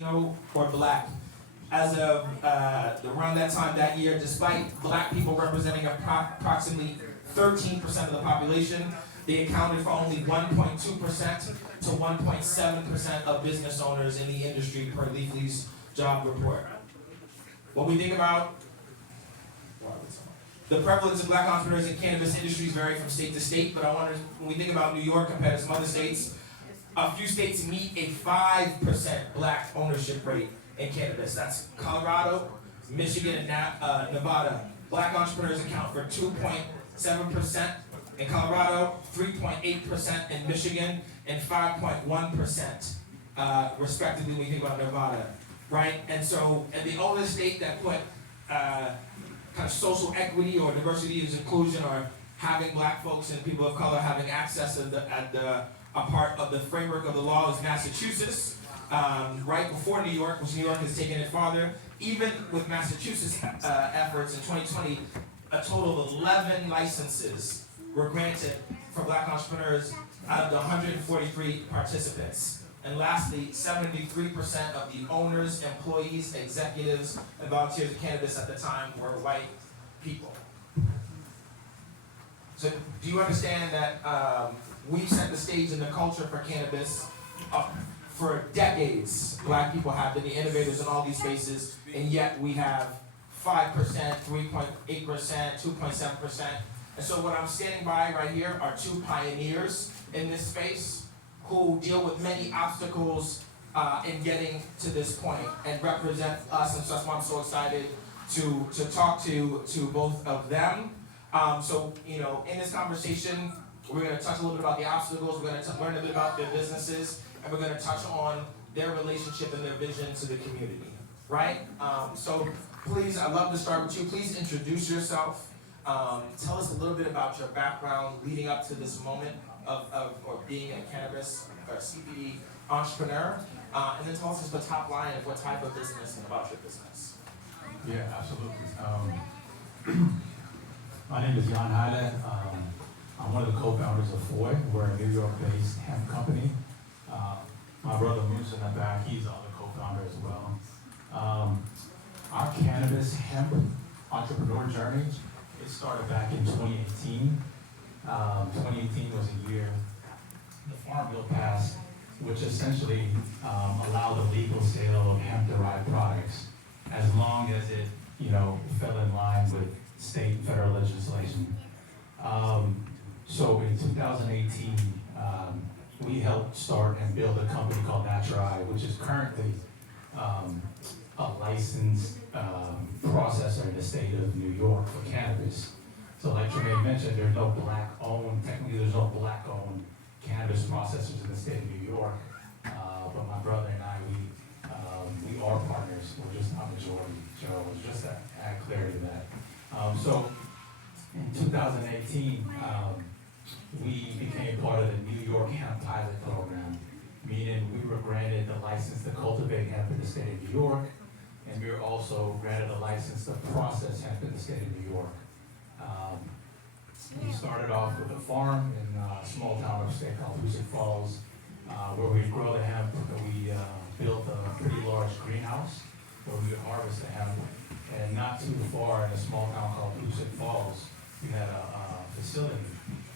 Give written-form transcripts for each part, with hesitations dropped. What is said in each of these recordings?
or black. As of around that time that year, despite black people representing approximately 13% of the population, they accounted for only 1.2% to 1.7% of business owners in the industry per Leafly's job report. When we think about the prevalence of black entrepreneurs in cannabis industries vary from state to state, but I wonder, when we think about New York compared to some other states, a few states meet a 5% black ownership rate in cannabis. That's Colorado, Michigan, and Nevada. Black entrepreneurs account for 2.7% in Colorado, 3.8% in Michigan, and 5.1% respectively when we think about Nevada, right? And so, and the only state that put kind of social equity or diversity is inclusion, or having black folks and people of color having access a part of the framework of the law is Massachusetts, right before New York, which New York has taken it farther. Even with Massachusetts efforts in 2020, a total of 11 licenses were granted for black entrepreneurs out of the 143 participants. And lastly, 73% of the owners, employees, executives, and volunteers of cannabis at the time were white people. So do you understand that we set the stage in the culture for cannabis for decades? Black people have been the innovators in all these spaces, and yet we have 5%, 3.8%, 2.7%. And so what I'm standing by right here are two pioneers in this space who deal with many obstacles in getting to this point and represent us, and so that's why I'm so excited to talk to both of them. So, you know, in this conversation, we're going to touch a little bit about the obstacles, we're going to learn a bit about their businesses, and we're going to touch on their relationship and their vision to the community, right? So please, I'd love to start with you. Please introduce yourself. Tell us a little bit about your background leading up to this moment or being a cannabis or CBD entrepreneur, and then tell us just the top line of what type of business and about your business. Yeah, absolutely. My name is Jan Heile. I'm one of the co-founders of Foy. We're a New York-based hemp company. My brother Moose in the back, he's the other co-founder as well. Our cannabis hemp entrepreneur journey, it started back in 2018. 2018 was a year the Farm Bill passed, which essentially allowed the legal sale of hemp-derived products as long as it, fell in line with state and federal legislation. So in 2018, we helped start and build a company called Naturi, which is currently a licensed processor in the state of New York for cannabis. So like Tremaine mentioned, there's no there's no black-owned cannabis processors in the state of New York. But my brother and I, we are partners. We're just not majority shareholders, just to add clarity to that. So in 2018, we became part of the New York Hemp Pilot Program, meaning we were granted the license to cultivate hemp in the state of New York, and we were also granted a license to process hemp in the state of New York. We started off with a farm in a small town upstate called Hoosick Falls, where we grow the hemp. We built a pretty large greenhouse where we would harvest the hemp. And not too far in a small town called Hoosick Falls, we had a facility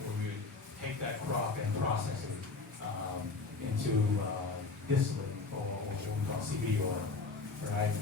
where we would take that crop and process it into distillate, or what we call CBD oil, right?